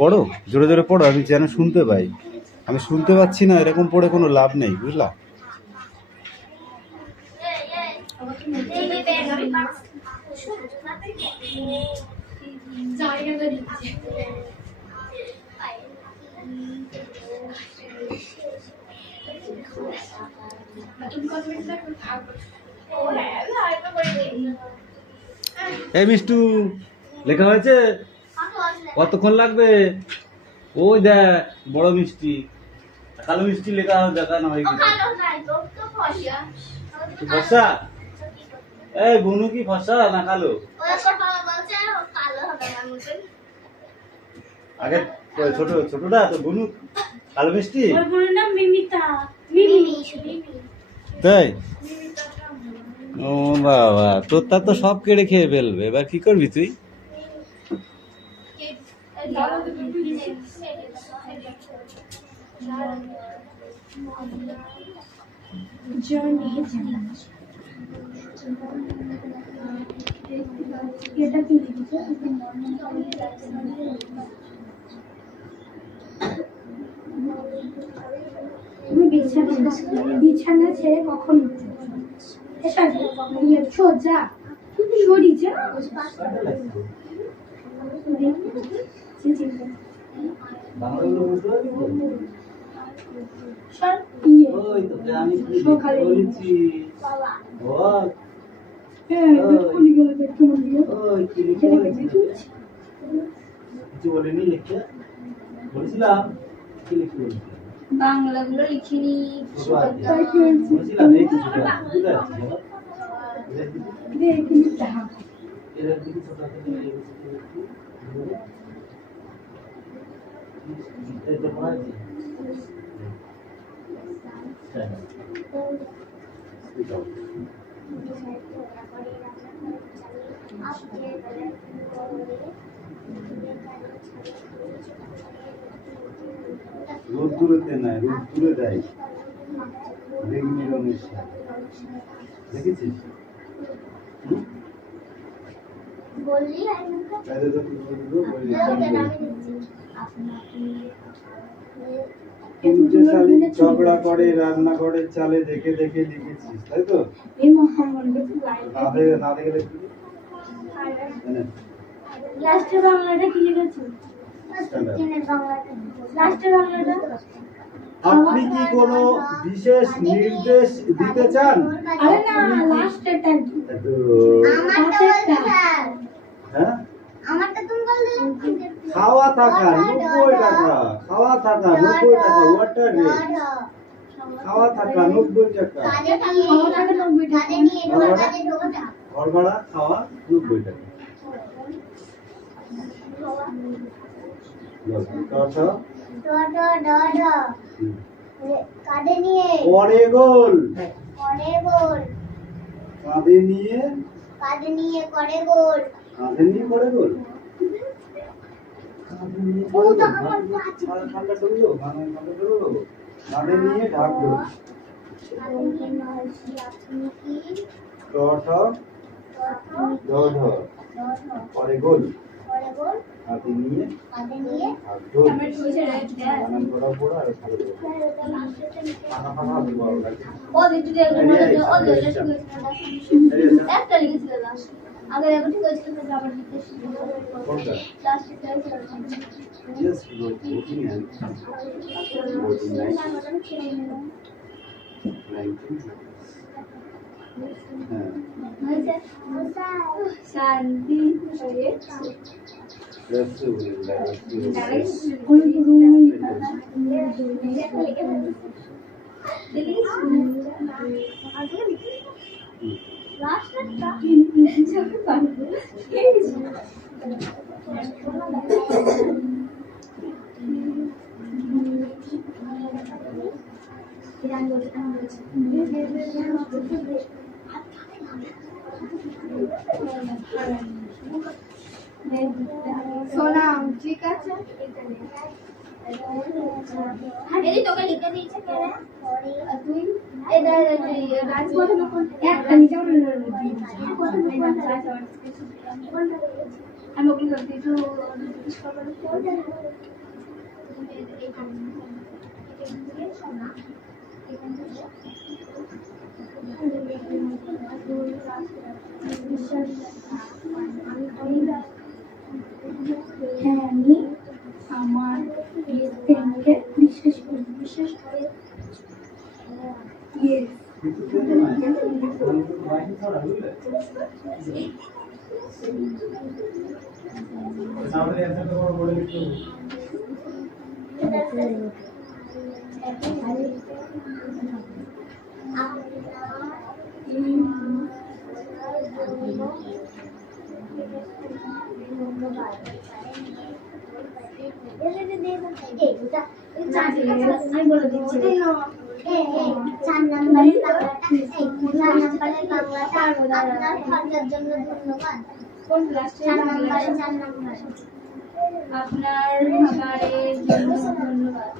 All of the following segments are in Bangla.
পড়ো, জোরে জোরে পড়ো, আমি যেন শুনতে পাই। আমি শুনতে পাচ্ছি না, এরকম পড়ে কোনো লাভ নেই, বুঝলা? এই মিষ্টু, লেখা হয়েছে? কতক্ষণ লাগবে? ওই দেখ, বড় মিষ্টি, কালো মিষ্টি লেখা দেখানো হয়ে গেছে। ফর্সা? এই বনু কি ফর্সা না কালো? আগে ছোটটা তো বনু কালো মিষ্টি। তাই? ও বাবা, তোর তা তো সব কেড়ে খেয়ে ফেলবে, এবার কি করবি তুই? বিছানা ছেড়ে কখন সোজা সরি যা বাংলাগুলো লিখিনি রোদ দূরেতে নাই, রোদ দূরে দেয়, বেগুনি রঙের শাক দেখেছিস? ঝগড়া করে রান্নাঘরের চালে দেখে দেখে লিখেছিস, তাই তো? না দেখে লাস্টের বাংলাটা কি লিখেছো? লাস্টের বাংলাটা আপনি কি কোনো বিশেষ নির্দেশ দিতে চান? আরে না, লাস্টেরটা হ্যাঁ, আমারটা তুমি বললে খাওয়া থাকা 90 টাকা, খাওয়া থাকা 90 টাকা, ওয়াটার রেট, খাওয়া থাকা 90 টাকা, ঘর ভাড়া খাওয়া 90 টাকা। কাঁধে নিয়ে পরে গোল, কাঁধে নিয়ে করে গোল কাঁধে নিয়ে করে গোল, ঠান্ডা করলো, কাঁধে নিয়ে ঢাকলো, পরে গোল, কাঁধে নিয়ে ঢোল, বানান করার পর আর ভালো একটা লিখেছিল লাস্ট আগে এখন ঠিক আছে আবার লিখেছিল last just voting and voting like 19 শান্তি সোনাম ঠিক আছে এলি তোকে লিখে দিয়েছে কে রে তুই এটা রাজ একটা নিচে আমি ওকে করতে একটু ডিসকভার করতে হ্যাঁ আমি আমার বেস্ট ফ্রেন্ডকে বিশ্বাস করি Yes. আমি বলে দিচ্ছি 4 নম্বরের বাংলাটা আপনার খরচার জন্য ধন্যবাদ। কোন ক্লাস 4 নম্বরে 4 নম্বর আপনার খাবারের জন্য ধন্যবাদ।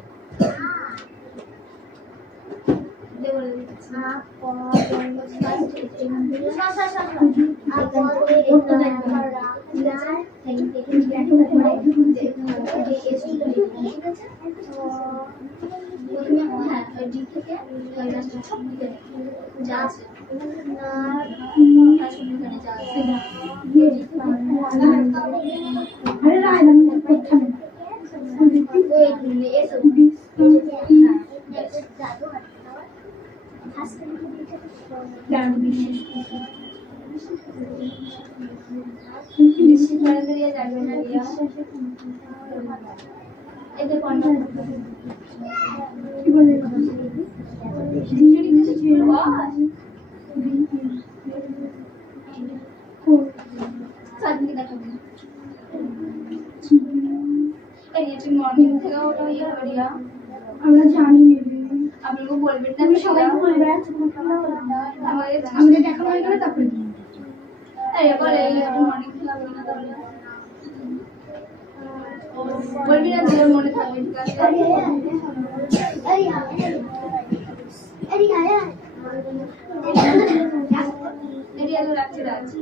বলে দিচ্ছি আমরা জানি আপনাকে বলবেন না সবাই বলবে আমাদের দেখা হয়ে গেলে তারপরে বলে মর্নিং খেলা হবে না তাহলে বলবি না যে মনে থাকবে ঠিক আছে রাখছি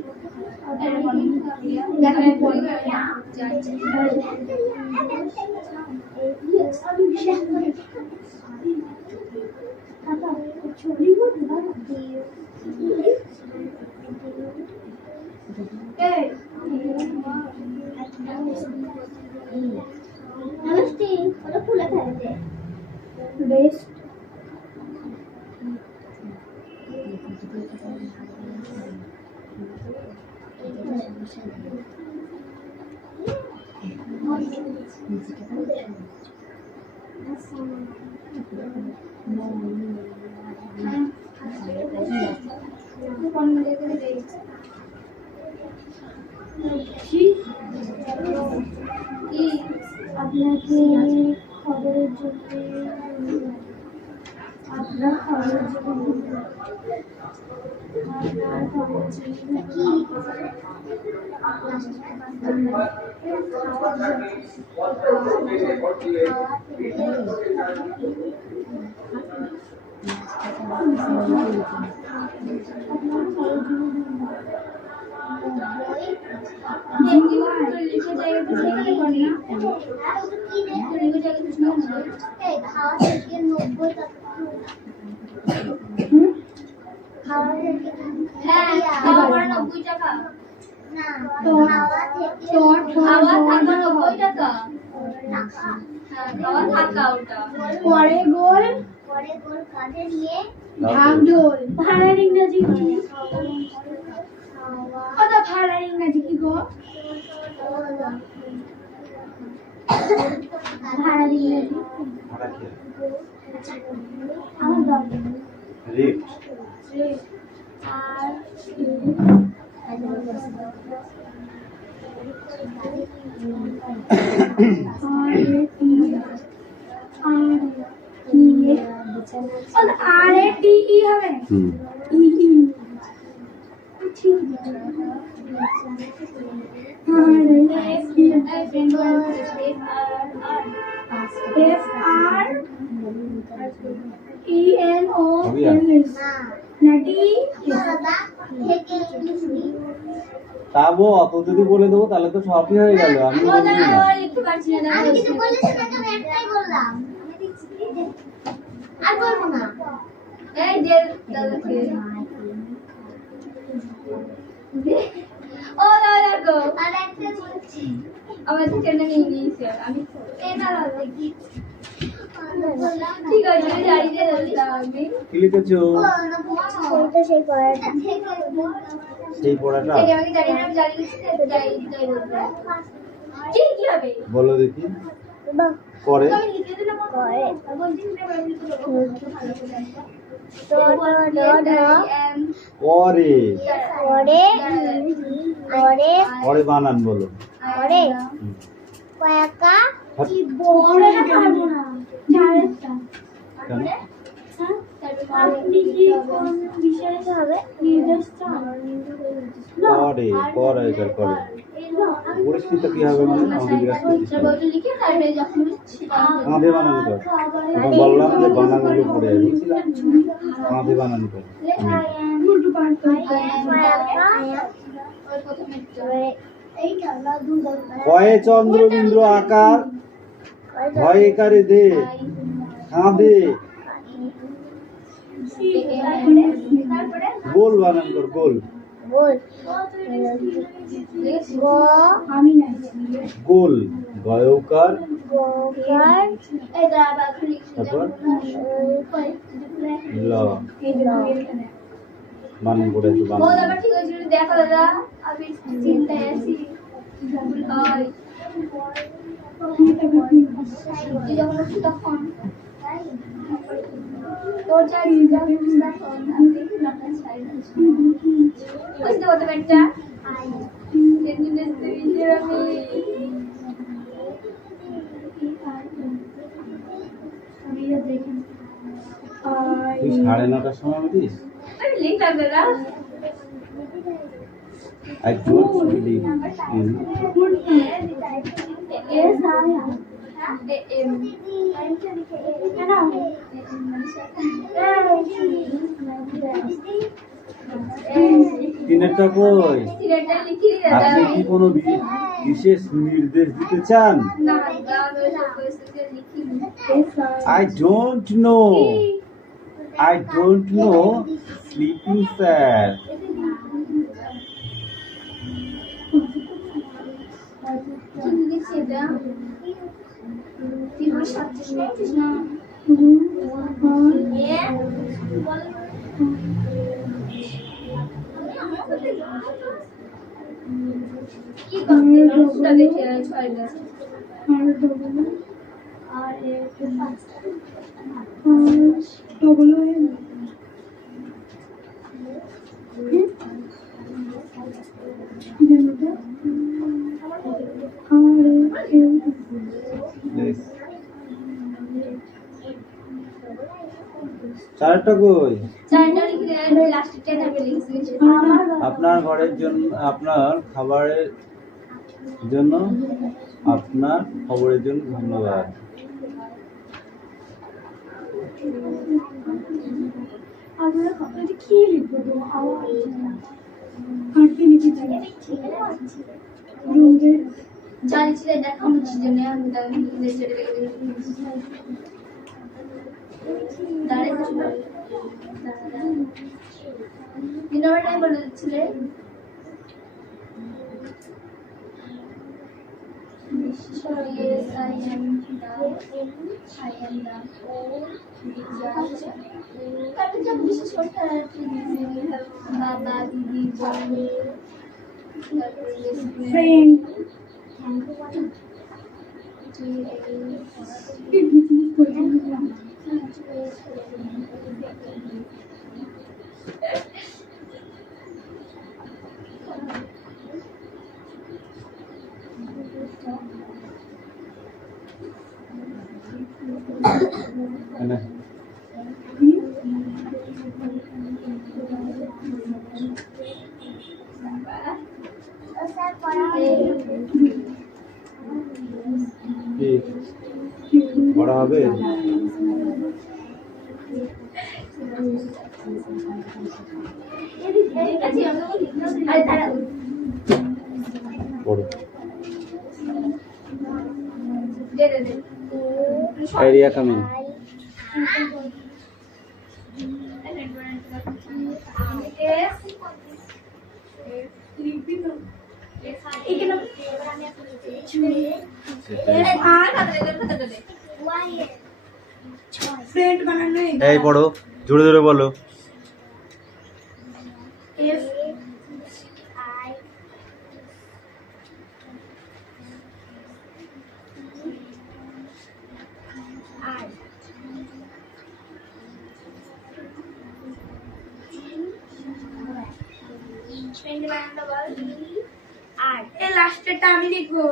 নমস্তে ওটা খুলে ফেলতে বেস্ট আপনাকে খবরের জন্য আপনার খবরের পরে গোল কাঁধে নিয়ে ঢাক ঢোল ভাড়ার ইংরেজি কি ওটা ভাড়ার ইংরেজি কি গো ভাড়ার ইংরেজি আমার দরকার আর R-A-T-E হবে F-R-E-N-O-L-S নাটি থেকে তাবো অত যদি বলে দেবো তাহলে তো সবই হয়ে গেল। আমি ও বলছি দাঁড়া, না। ও লিখতে পারছি না, দাঁড়া। আমি কিছু বলিস না কেন, একটাই বললাম। আর বলবো না। এই দে দাদাকে। ও দাদা গো, আর একটা বলছি। আমার কেন নিয়ে নিয়েছে আমি এই না দাদা কি বললাম না। ঠিক আছে আমি জানি যে দাদা আমি কি লিখেছো? তো সেই পড়াটা সেই পড়াটা এই আমি জানি না, আমি জানি যে যাই যাই বলবো কি কি হবে বলো দেখি। পরে আমি লিখে দিলাম পরে বলছি না আমি তো তো পরে পরে পরে পরে বানান বলো। পরে কয়েকা হাত। বড় না পারবো না জানেনটা কেন? আপনি কি কোন বিষয়ে হবে নির্দেশ চান পরে পরে এটার পরে পরিস্থিতি কি হবে মানে আমাকে জিজ্ঞাসা করছিস। বলতে লিখে তারপরে যখন সেটা কাঁধে বানান কর। এখন বললাম যে বানানগুলো পড়ে বুঝছিলাম। কাঁধে বানান কর। উল্টো পাল্ট কয়েকা ওই প্রথমে এইটা না দুধ কয়ে চন্দ্রবিন্দ্র আকার ভয় একারে দে কাঁধে তারপরে গোল বানান কর। গোল বল গো আমি নাই গোল গয়কার গোকার এই দাঁড়া খালি তারপর ল বানান করে একটু ও বানান। দাদা ঠিক আছে দেখো দাদা আমি চিন্তায় আছি ওই তুই যখন উঠছি তখন তোর যা বুঝতে পারতো একটা তুই 9:30টার সময় উঠিস? আমি লিখলাম দাদা I don't believe in তিনেরটা কই? আপনি কি কোনো বিশেষ নির্দেশ দিতে চান? I don't know. I don't know. Sleeping sir. কি করতে Yes. চারটা কই? আপনার ঘরের জন্য আপনার খাবারের জন্য আপনার খবরের জন্য ধন্যবাদ। আমরা খবরে কি লিখবো তো আওয়াজ আর কি লিখি রুমে জানি ছিল দেখানো ছিল না আমি তাই লিখে ছেড়ে রেখে দাঁড়িয়ে ছিল দিনটাই বলে দিচ্ছিলে Yes, I am the কালকে যা বিশেষ করতে বাবা দিদি জানি ফ্রেন্ড কি বড় হবে? পড়ো। Area coming. এই পড়ো, জোরে জোরে বলো। লাস্টেরটা আমি লিখবো।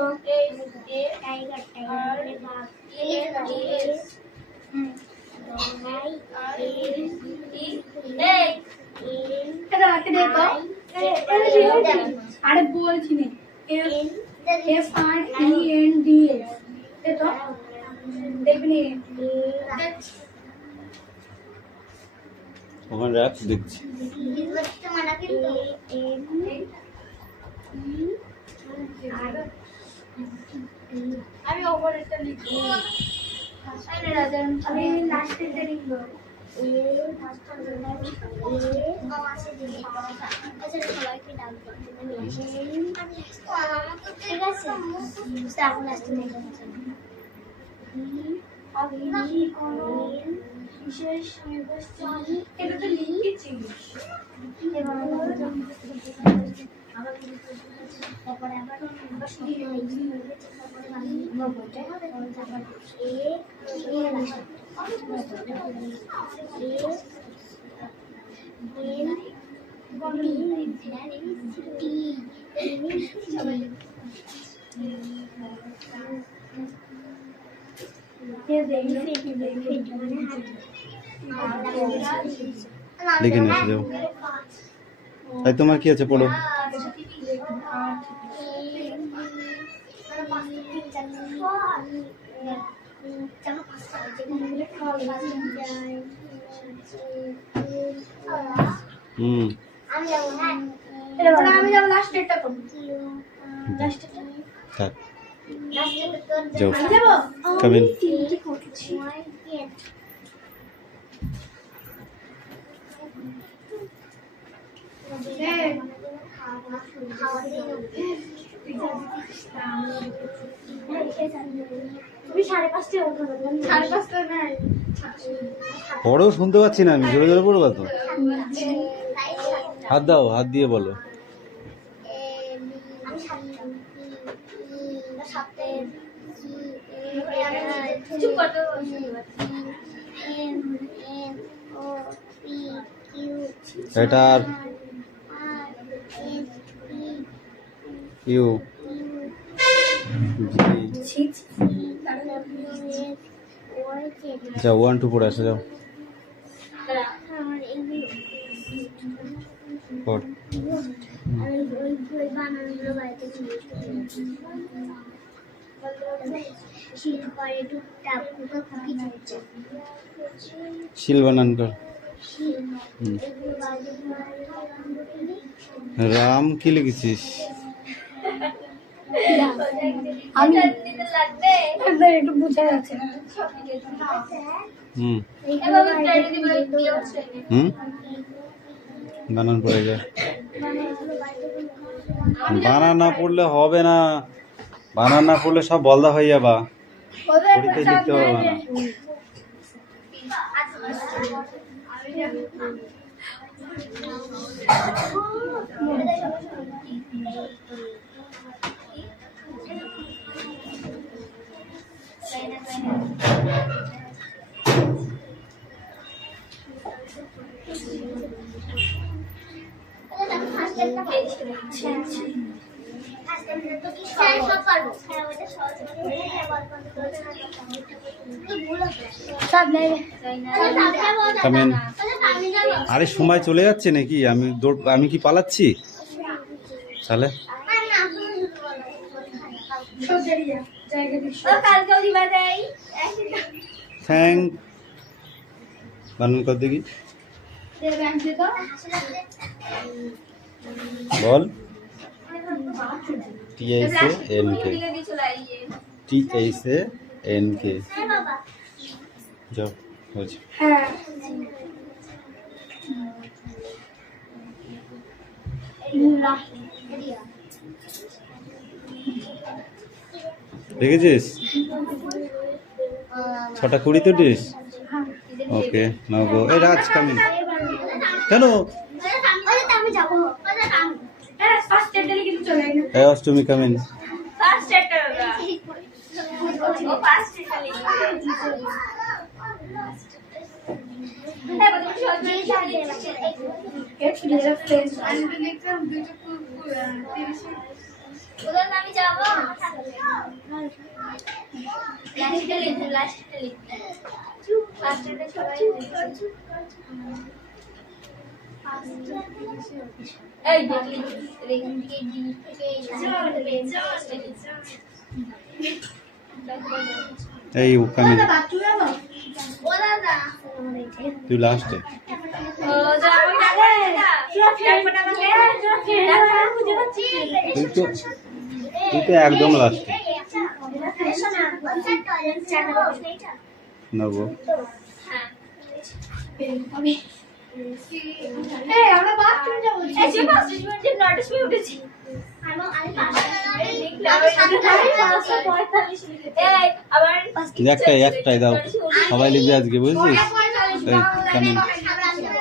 আরে বলছি না, FRENDS দেখবি ওখানে রাখ, দেখছি। আমি ওপরেরটা লিখবো। আমি লাস্টেরটা লিখবো। ঠিক আছে, বিশেষ নির্বাচন এটা তো লিখেছি। তারপরে আবার লিখে নিয়ে এসে যাও। তাই তোমার কি আছে, পড়ো। আমি যাবো লাস্টেরটা করবো। থাক, যাও। আমি যাবো। কামিন। তুমি 5:30টায় উঠো। 5:30টায় নাই। পড়ো, শুনতে পাচ্ছি না আমি, জোরে জোরে পড়বা তো। হাত দাও, হাত দিয়ে বলো। এটার ইউ যাও, 1 2 পড়ে আসো, যাও পড়। শিল বানান কর। রাম কি লিখেছিস? আমি একটু বুঝা যাচ্ছে না। বানান পড়ে যায়। বানান না পড়লে হবে না, বানান না পড়লে সব বলদা হয়ে যাবা, পরীক্ষায় লিখতে হবে না। আরে সময় চলে যাচ্ছে নাকি? আমি কি পালাচ্ছি তাহলে? থ্যাংক বানান কর দেখি। বল THANK THANK যাও হয়েছে দেখেছিস 6:20 তো ডিস ওকে নাও গো এই রাজ কামিং কেন এই অষ্টমী কামিং আমি যাবো এই এই কামিং তুই লাস্টে তুই তো একদম লাস্টে নেবো একটাই দাও সবাই লিখবে আজকে বুঝছিস কামিং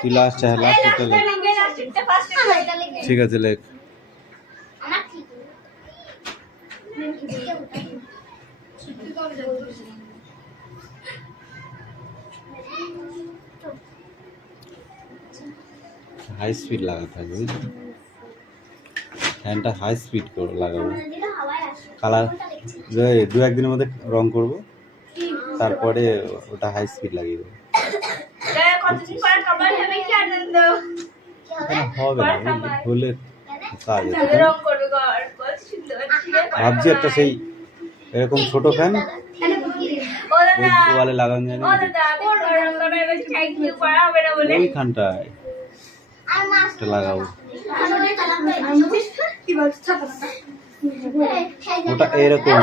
তুই লাস্ট হ্যাঁ লাস্ট ঠিক আছে লেখ হাই স্পিড লাগাতে হবে বুঝলি ফ্যানটা হাই স্পিড করে লাগাবো কালার 2-1 দিনের মধ্যে রং করব তারপরে ওটা হাই স্পিড লাগিয়ে দেবো হবে না হলে কাজ ভাবছি একটা সেই এরকম ছোট ফ্যান ওয়ালে লাগানো যায় না ওইখানটায় লাগাবো ওটা এরকম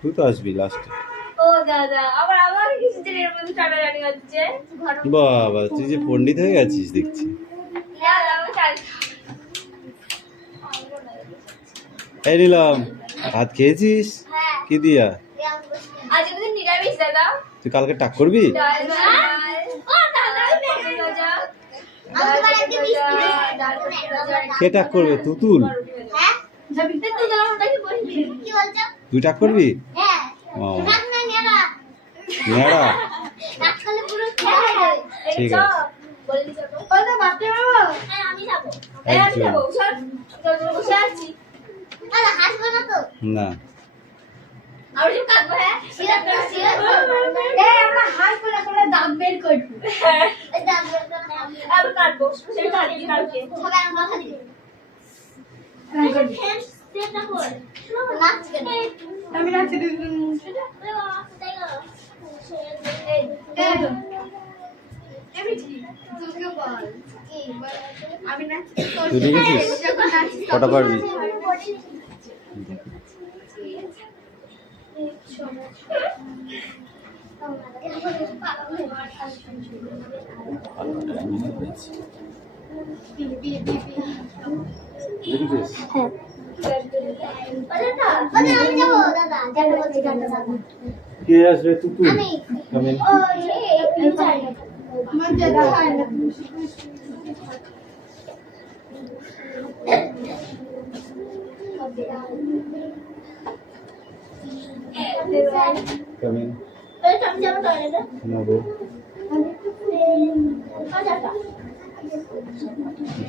তুই তো আসবি লাস্টে বাবা তুই যে পণ্ডিত হয়ে গেছিস দেখছি এই নিলাম ভাত খেয়েছিস কি দিয়া তুই কালকে টাক করবি কে টাক করবে তুতুল তুই টাক করবি নেড়া ঠিক আছে না তুই দেখেছিস কটা পারবি কে আসবে তুই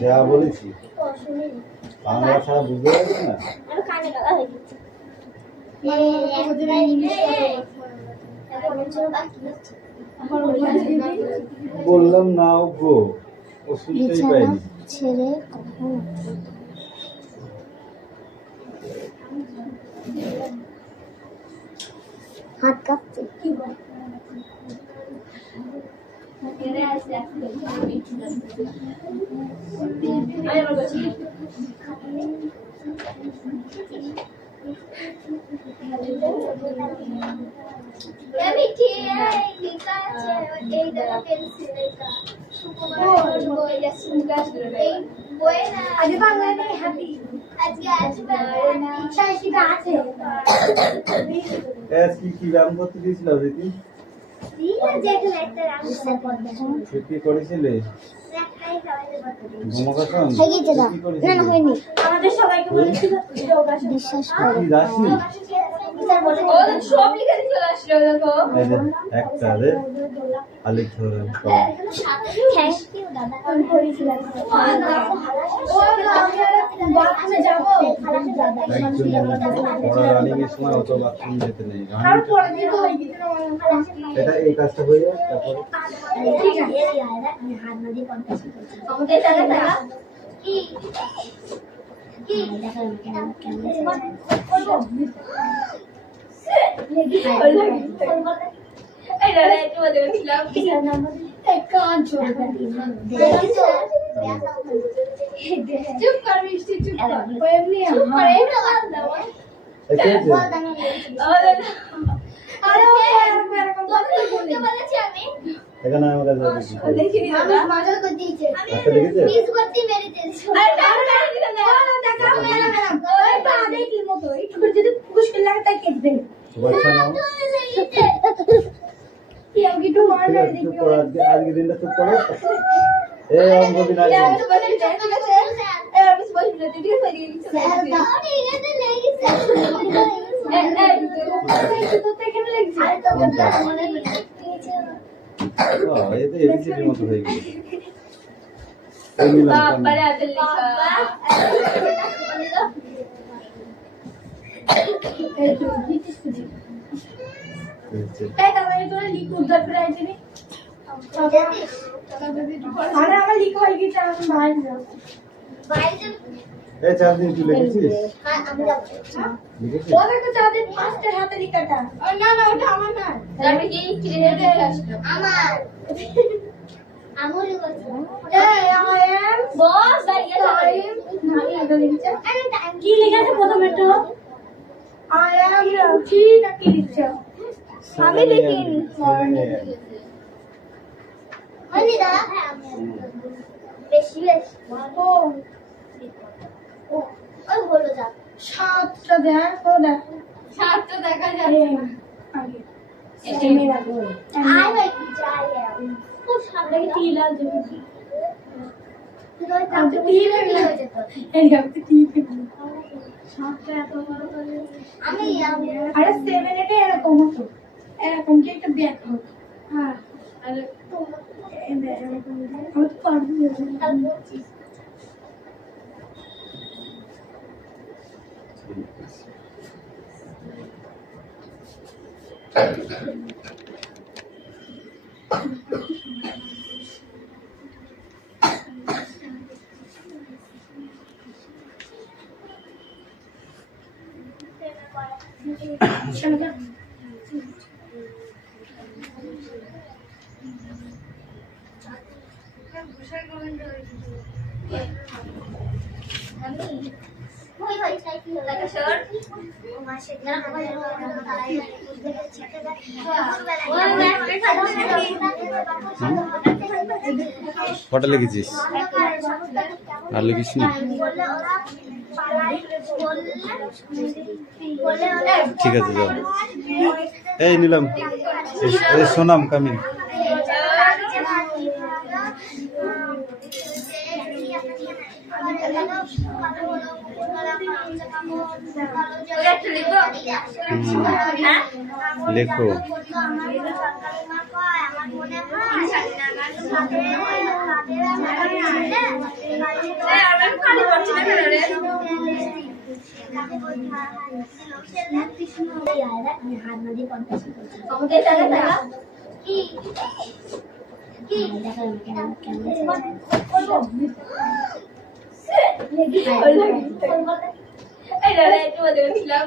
যা বলেছি বাংলা ছাড়া বুঝতে পারছি না বললাম না গো ও শুনতেই পাইনি ছেড়ে কখন হাত কাঁপছে এরে আসে আমি আমার কাছে আমি কি লিখা আছে এই দাদা পেন্সিল লেখা সুকুমার বই যাচ্ছে গাছ এই বই না আজ বাংলাতে হ্যাপি আজকে না ইচ্ছা শিখা আছে এস কি রাম করতে দিয়েছিল দিদি দিলা যেটা একটা রাম কি করেছিলে ঘুমকাশন হয়ে গেছে না না না হয়নি আমাদের সবাইকে বলেছিল বিশ্বাস করো কি রাশি স্যার বলে ও সব লিখে দিয়ে চলে আসলো দেখো এই যে একটা রে আলিক ধরে থ্যাংক ইউ দাদা আমি করেছিলাম ও আমি বাথরুমে যাব বড় রানিং এর সময় অত বাথরুম যেতে নেই আর পরে দিতে হয়ে গেছে এটা এই কাজটা হয়ে যায় তারপরে ঠিক আছে আমি হাত নদী কন্টাক্ট করছি আমাদের টাকা টাকা কি কি দেখা এই দাদা একটু বলে দিলাম এক কান ছোড় চুপ কর মিষ্টি চুপ কর ও এমনি চুপ করে এটা বাদ দাও আরে ও এরকম বলেছি আমি এখানে আমার কাছে দেখিনি দাদা মজা করে দিয়েছে আচ্ছা দেখেছে প্লিজ করতে মেরে দিয়েছে আরে টাকা দিতে না টাকা মেলা মেলা ওই পা দেখি মতো একটু যদি মুশকিল লাগে তাই কেটে দে শুভেচ্ছা নাও কি আমি একটু মার ঠিক মেরে আছে, চুপ দেখি করো আজকে দিনটা চুপ করো এই অঙ্ক দিন আগে আমি তো বলি ঠিক আছে আমি বলি না ঠিক আছে এতে এবিসিডির মতো হয়ে গেল এই মিলাম বাবারে আদর লেখা এই তো জিনিস খুঁজি এই দাদা এই তোরা লিখ উদ্ধার করে আইছিনি আরে আমার লিখা হয়ে গেছে আমি ভাই না এই 4 দিন তুই লিখেছিস আমি যাবো লিখেছিস ও দেখো চাঁদের মাস্টার হাতে লিখাটা না না ওটা আমার না আমি কি ক্রিয়েট করে আসলো আমার আমুল করছে এই আই এম বস দাঁড়িয়ে টাইম আমি এটা লিখছি কি লেখাছে প্রথমে তো আই এম কি না কি লিখছে আমি লিখিনি হয়নি দাদা বেশি বেশি ও ওই হলো যা সাতটা দেখ ও দেখ সাতটা দেখা যাচ্ছে আগে এটা মেরা গোল আই ভাই কি চাই ও সামনে কি লাল দেবি তুই আমি তো টিভি হয়ে যেত এই আমি টিভি সাতটা এত বড় করে আমি আরে 7 এটা এরকম হতো এরকম কি একটা ব্যাগ হতো হ্যাঁ আরে এরকম আমি তো পারবো না ওই ভাই চাই কি হলো দেখা শর্ট ও মাসে না আমার তাই বুঝতে পেরেছি কটা লিখেছিস আর লিখিস নি ঠিক আছে যাও এই নিলাম এই সোনাম কামিন লেখো আমাদের টাকা টাকা কি কি দেখা এই দাদা একটু বলে দিলাম